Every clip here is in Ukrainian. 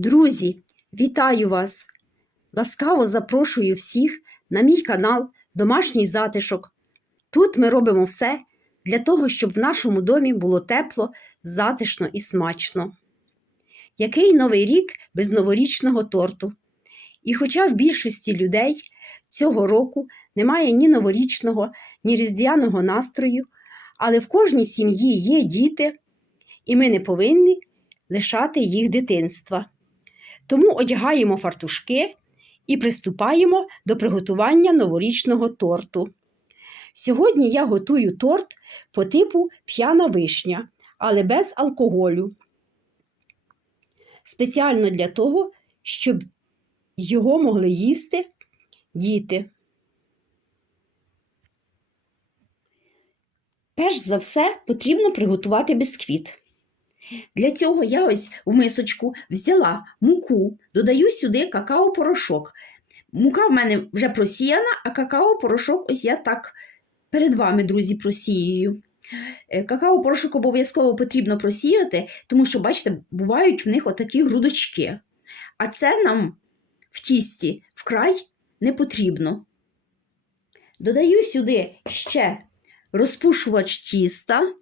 Друзі, вітаю вас! Ласкаво запрошую всіх на мій канал Домашній затишок. Тут ми робимо все для того, щоб в нашому домі було тепло, затишно і смачно. Який новий рік без новорічного торту? І хоча в більшості людей цього року немає ні новорічного, ні різдвяного настрою, але в кожній сім'ї є діти, і ми не повинні лишати їх дитинства. Тому одягаємо фартушки і приступаємо до приготування новорічного торту. Сьогодні я готую торт по типу п'яна вишня, але без алкоголю. Спеціально для того, щоб його могли їсти діти. Перш за все потрібно приготувати бісквіт. Для цього я ось в мисочку взяла муку, додаю сюди какао-порошок. Мука в мене вже просіяна, а какао-порошок ось я так перед вами, друзі, просіюю. Е, Какао-порошок обов'язково потрібно просіяти, тому що, бачите, бувають в них отакі грудочки. А це нам в тісті вкрай не потрібно. Додаю сюди ще розпушувач тіста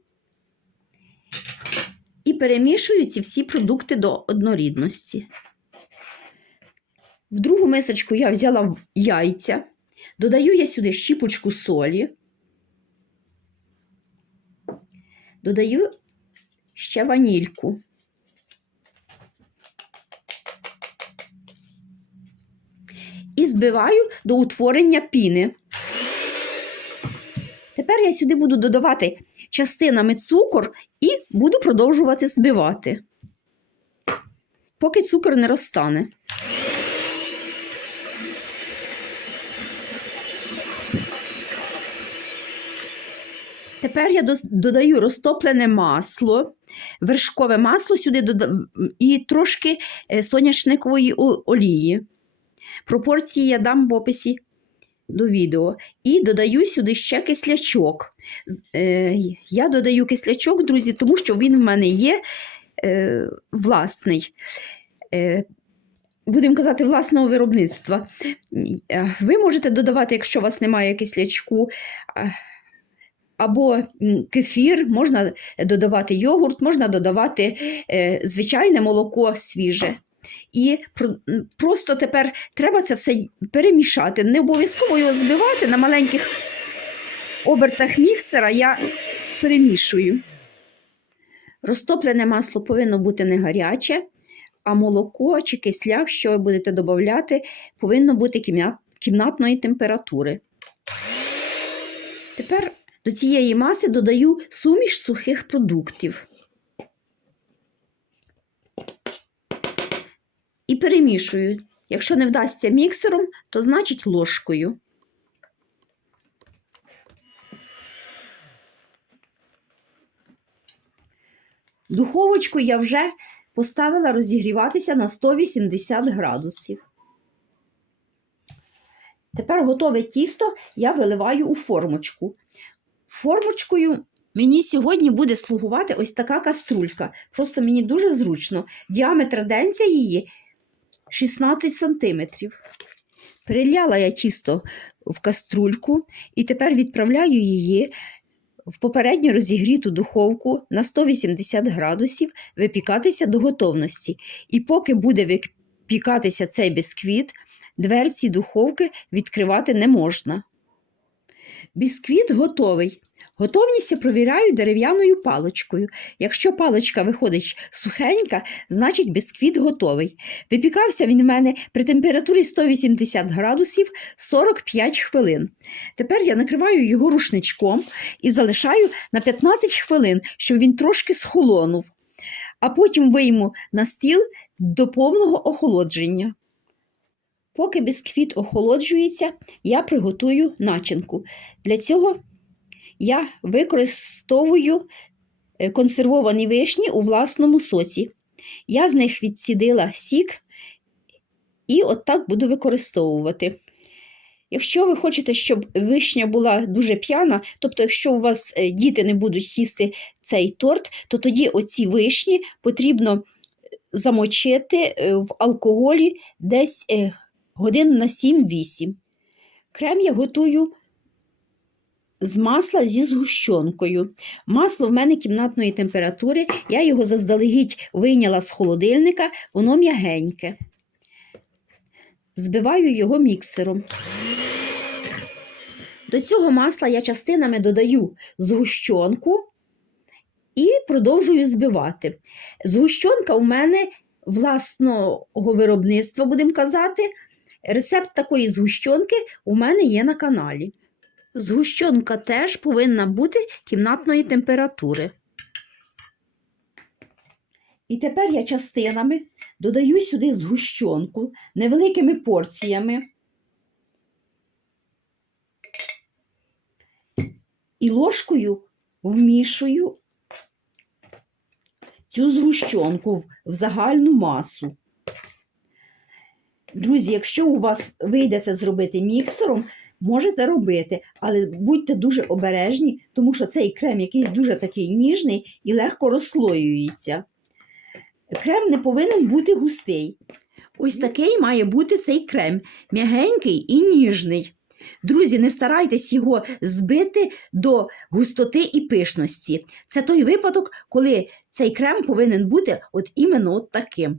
і перемішую ці всі продукти до однорідності. В другу мисочку я взяла яйця, додаю я сюди щіпочку солі, додаю ще ванільку. І збиваю до утворення піни. Тепер я сюди буду додавати частинами цукор і буду продовжувати збивати, поки цукор не розтане. Тепер я додаю розтоплене масло, вершкове масло сюди і трошки е, соняшникової олії. Пропорції я дам в описі до відео. І додаю сюди ще кислячок. Е, я додаю кислячок, друзі, тому що він в мене є е, власний. Е, Будемо казати, власного виробництва. Ви можете додавати, якщо у вас немає кислячку, або кефір, можна додавати йогурт, можна додавати звичайне молоко свіже. І просто тепер треба це все перемішати. Не обов'язково його збивати на маленьких обертах міксера я перемішую. Розтоплене масло повинно бути не гаряче, а молоко чи кисляк, що ви будете додати, повинно бути кімнатної температури. Тепер до цієї маси додаю суміш сухих продуктів. І перемішую. Якщо не вдасться міксером, то значить ложкою. Духовочку я вже поставила розігріватися на 180 градусів. Тепер готове тісто я виливаю у формочку. Формочкою мені сьогодні буде слугувати ось така каструлька. Просто мені дуже зручно. Діаметр денця її 16 см. Переляла я тісто в каструльку і тепер відправляю її в попередньо розігріту духовку на 180 градусів випікатися до готовності. І поки буде випікатися цей бісквіт, дверці духовки відкривати не можна. Бісквіт готовий. Готовність я провіряю дерев'яною паличкою. Якщо паличка виходить сухенька, значить бісквіт готовий. Випікався він в мене при температурі 180 градусів 45 хвилин. Тепер я накриваю його рушничком і залишаю на 15 хвилин, щоб він трошки схолонув, а потім вийму на стіл до повного охолодження. Поки бісквіт охолоджується, я приготую начинку. Для цього я використовую е, консервовані вишні у власному соці. Я з них відсідила сік і от так буду використовувати. Якщо ви хочете, щоб вишня була дуже п'яна, тобто, якщо у вас е, діти не будуть їсти цей торт, то тоді оці вишні потрібно замочити е, в алкоголі десь годин на 7-8. Крем я готую з масла зі згущенкою. Масло в мене кімнатної температури, я його заздалегідь вийняла з холодильника, воно м'ягеньке. Збиваю його міксером. До цього масла я частинами додаю згущенку і продовжую збивати. Згущенка у мене власного виробництва, будемо казати. Рецепт такої згущенки у мене є на каналі. Згущенка теж повинна бути кімнатної температури. І тепер я частинами додаю сюди згущенку невеликими порціями. І ложкою вмішую цю згущенку в- загальну масу. Друзі, якщо у вас вийде це зробити міксером, можете робити, але будьте дуже обережні, тому що цей крем якийсь дуже такий ніжний і легко розслоюється. Крем не повинен бути густий. Ось такий має бути цей крем, м'ягенький і ніжний. Друзі, не старайтесь його збити до густоти і пишності. Це той випадок, коли цей крем повинен бути от іменно от таким.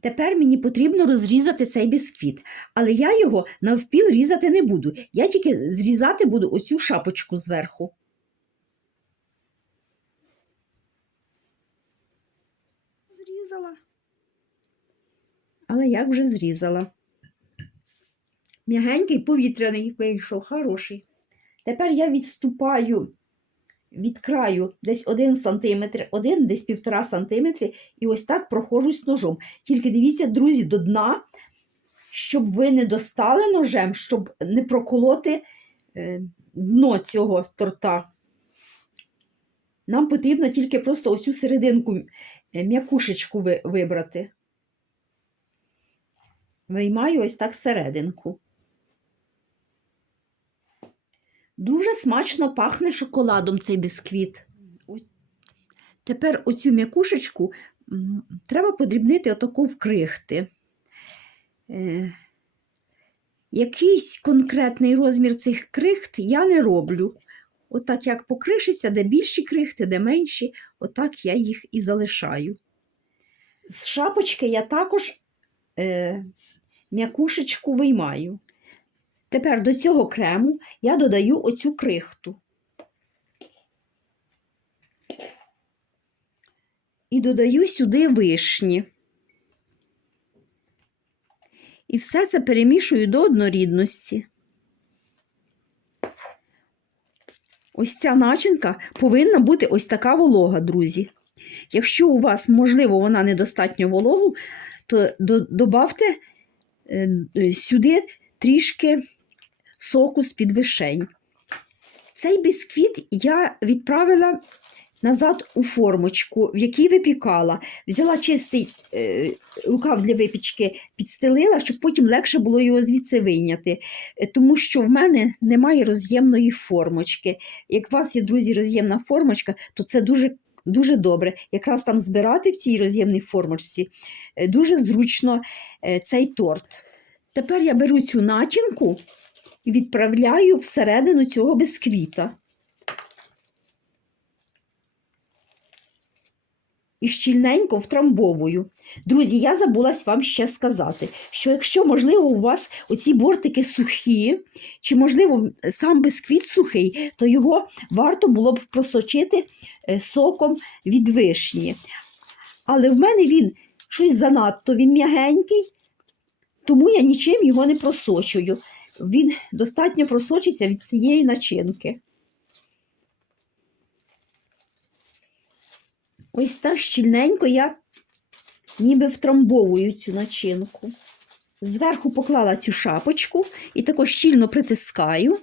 Тепер мені потрібно розрізати цей бісквіт, але я його навпіл різати не буду. Я тільки зрізати буду оцю шапочку зверху. Зрізала. Але як вже зрізала. М'ягенький повітряний вийшов, хороший. Тепер я відступаю від краю десь 1 см, один, десь 1,5 см, і ось так проходжусь ножом. Тільки дивіться, друзі, до дна, щоб ви не достали ножем, щоб не проколоти е, дно цього торта. Нам потрібно тільки просто ось цю серединку, е, м'якушечку вибрати. Виймаю ось так серединку. Дуже смачно пахне шоколадом цей бісквіт. Тепер оцю м'якушечку треба подрібнити отаку в крихти. Е, якийсь конкретний розмір цих крихт я не роблю. Отак як покришиться, де більші крихти, де менші, отак я їх і залишаю. З шапочки я також е, м'якушечку виймаю. Тепер до цього крему я додаю оцю крихту. І додаю сюди вишні. І все це перемішую до однорідності. Ось ця начинка повинна бути ось така волога, друзі. Якщо у вас, можливо, вона недостатньо вологу, то до- добавте е, сюди трішки соку з-під вишень. Цей бісквіт я відправила назад у формочку, в якій випікала. Взяла чистий е, рукав для випічки, підстелила, щоб потім легше було його звідси вийняти. Е, Тому що в мене немає роз'ємної формочки. Як у вас є, друзі, роз'ємна формочка, то це дуже, дуже добре. Якраз там збирати в цій роз'ємній формочці е, дуже зручно е, цей торт. Тепер я беру цю начинку і відправляю всередину цього бісквіта. І щільненько втрамбовую. Друзі, я забулась вам ще сказати, що якщо, можливо, у вас оці бортики сухі, чи, можливо, сам бісквіт сухий, то його варто було б просочити е, соком від вишні. Але в мене він щось занадто він м'ягенький, тому я нічим його не просочую. Він достатньо просочиться від цієї начинки. Ось так щільненько я ніби втрамбовую цю начинку. Зверху поклала цю шапочку і також щільно притискаю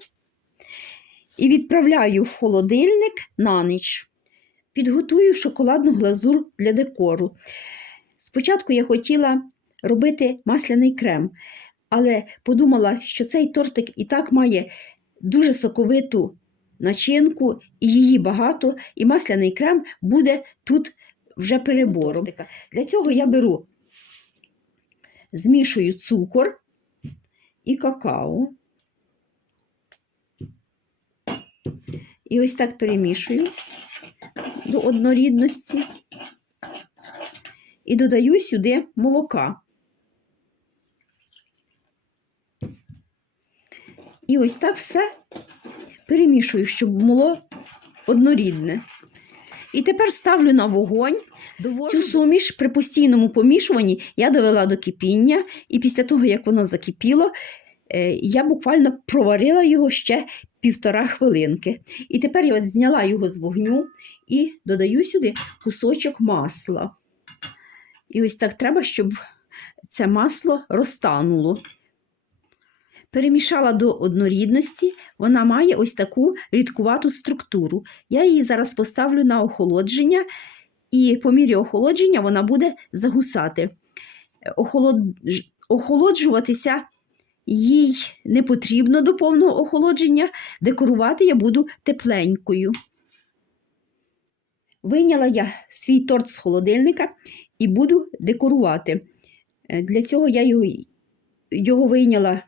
і відправляю в холодильник на ніч. Підготую шоколадну глазур для декору. Спочатку я хотіла робити масляний крем, але подумала, що цей тортик і так має дуже соковиту начинку, і її багато, і масляний крем буде тут вже перебором. Для цього я беру, змішую цукор і какао. І ось так перемішую до однорідності. І додаю сюди молока. І ось так все перемішую, щоб було однорідне. І тепер ставлю на вогонь. Цю суміш при постійному помішуванні я довела до кипіння, і після того, як воно закипіло, е, я буквально проварила його ще півтора хвилинки. І тепер я от зняла його з вогню і додаю сюди кусочок масла. І ось так треба, щоб це масло розтануло. Перемішала до однорідності, вона має ось таку рідкувату структуру. Я її зараз поставлю на охолодження, і по мірі охолодження вона буде загусати. Охолодж- Охолоджуватися їй не потрібно до повного охолодження, декорувати я буду тепленькою. Вийняла я свій торт з холодильника і буду декорувати. Для цього я його, його вийняла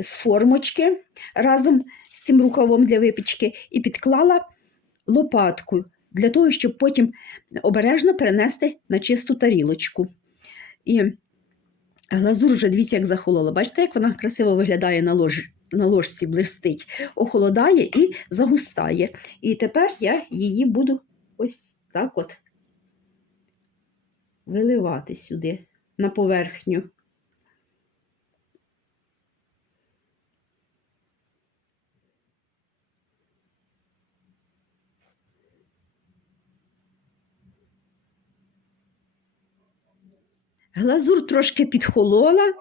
з формочки разом з цим рукавом для випічки і підклала лопатку для того, щоб потім обережно перенести на чисту тарілочку. І глазур вже дивіться, як захолола. Бачите, як вона красиво виглядає на, лож... на ложці, блистить, охолодає і загустає. І тепер я її буду ось так от виливати сюди на поверхню. Глазур трошки підхолола,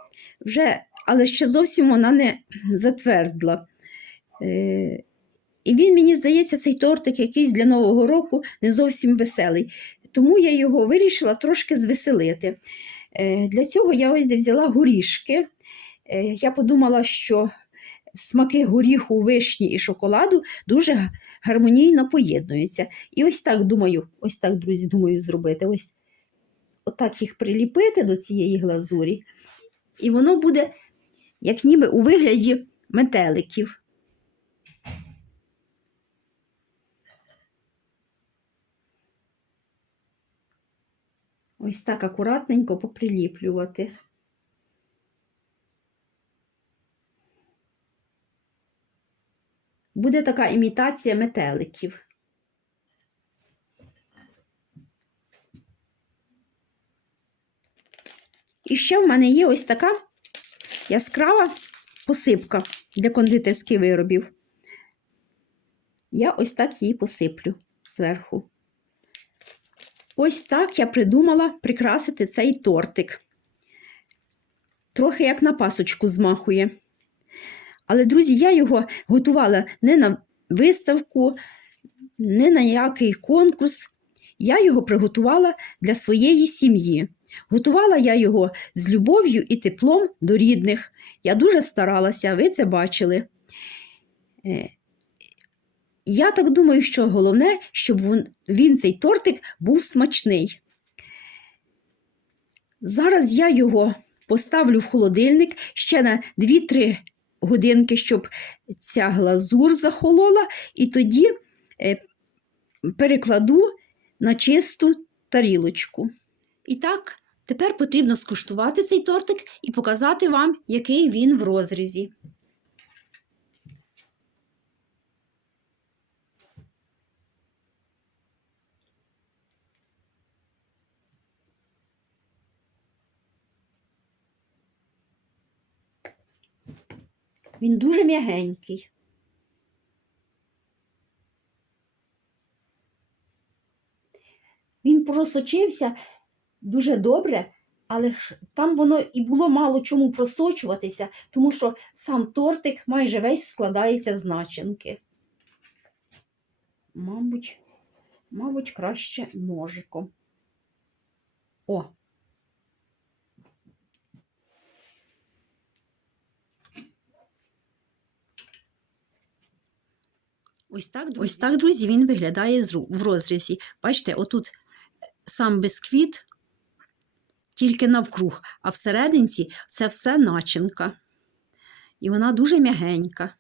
вже, але ще зовсім вона не затвердла. Е, і він, мені здається, цей тортик якийсь для Нового року не зовсім веселий. Тому я його вирішила трошки звеселити. Е, для цього я ось взяла горішки. Е, я подумала, що смаки горіху, вишні і шоколаду дуже гармонійно поєднуються. І ось так думаю, ось так, друзі, думаю, зробити. Ось отак їх приліпити до цієї глазурі, і воно буде, як ніби у вигляді метеликів. Ось так акуратненько поприліплювати. Буде така імітація метеликів. І ще в мене є ось така яскрава посипка для кондитерських виробів. Я ось так її посиплю зверху. Ось так я придумала прикрасити цей тортик. Трохи як на пасочку змахує. Але, друзі, я його готувала не на виставку, не на який конкурс. Я його приготувала для своєї сім'ї. Готувала я його з любов'ю і теплом до рідних. Я дуже старалася, ви це бачили. Е, Я так думаю, що головне, щоб він, цей тортик був смачний. Зараз я його поставлю в холодильник ще на 2-3 годинки, щоб ця глазур захолола, і тоді е, перекладу на чисту тарілочку. І так, тепер потрібно скуштувати цей тортик і показати вам, який він в розрізі. Він дуже м'ягенький. Він просочився дуже добре, але ж там воно і було мало чому просочуватися, тому що сам тортик майже весь складається з начинки. Мабуть, мабуть, краще ножиком. О! Ось так, друзі. Ось так, друзі, він виглядає в розрізі. Бачите, отут сам бисквіт тільки навкруг, а всерединці це все начинка. І вона дуже м'ягенька.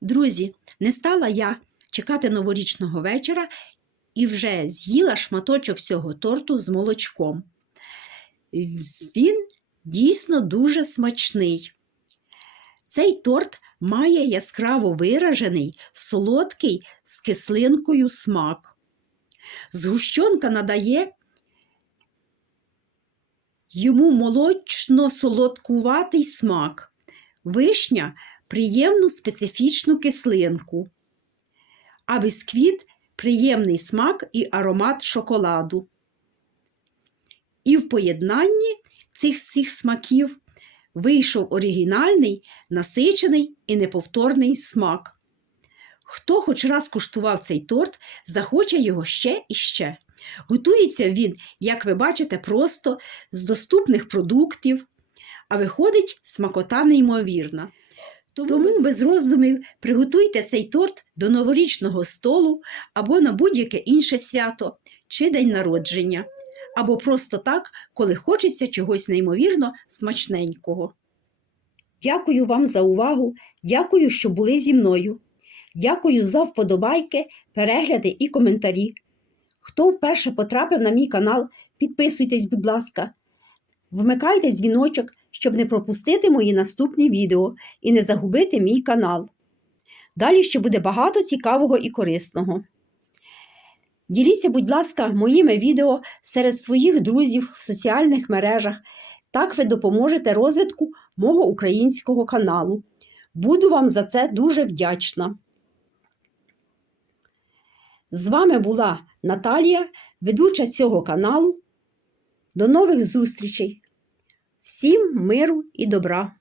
Друзі, не стала я чекати новорічного вечора і вже з'їла шматочок цього торту з молочком. Він дійсно дуже смачний. Цей торт має яскраво виражений, солодкий з кислинкою смак. Згущенка надає йому молочно-солодкуватий смак. Вишня приємну специфічну кислинку, а бісквіт приємний смак і аромат шоколаду. І в поєднанні цих всіх смаків вийшов оригінальний, насичений і неповторний смак. Хто хоч раз куштував цей торт, захоче його ще і ще. Готується він, як ви бачите, просто з доступних продуктів, а виходить смакота неймовірна. Тому без роздумів приготуйте цей торт до новорічного столу або на будь-яке інше свято чи день народження, або просто так, коли хочеться чогось неймовірно смачненького. Дякую вам за увагу, дякую, що були зі мною. Дякую за вподобайки, перегляди і коментарі. Хто вперше потрапив на мій канал, підписуйтесь, будь ласка. Вмикайте дзвіночок, щоб не пропустити мої наступні відео і не загубити мій канал. Далі ще буде багато цікавого і корисного. Діліться, будь ласка, моїми відео серед своїх друзів в соціальних мережах. Так ви допоможете розвитку мого українського каналу. Буду вам за це дуже вдячна. З вами була Наталія, ведуча цього каналу. До нових зустрічей! Всім миру і добра!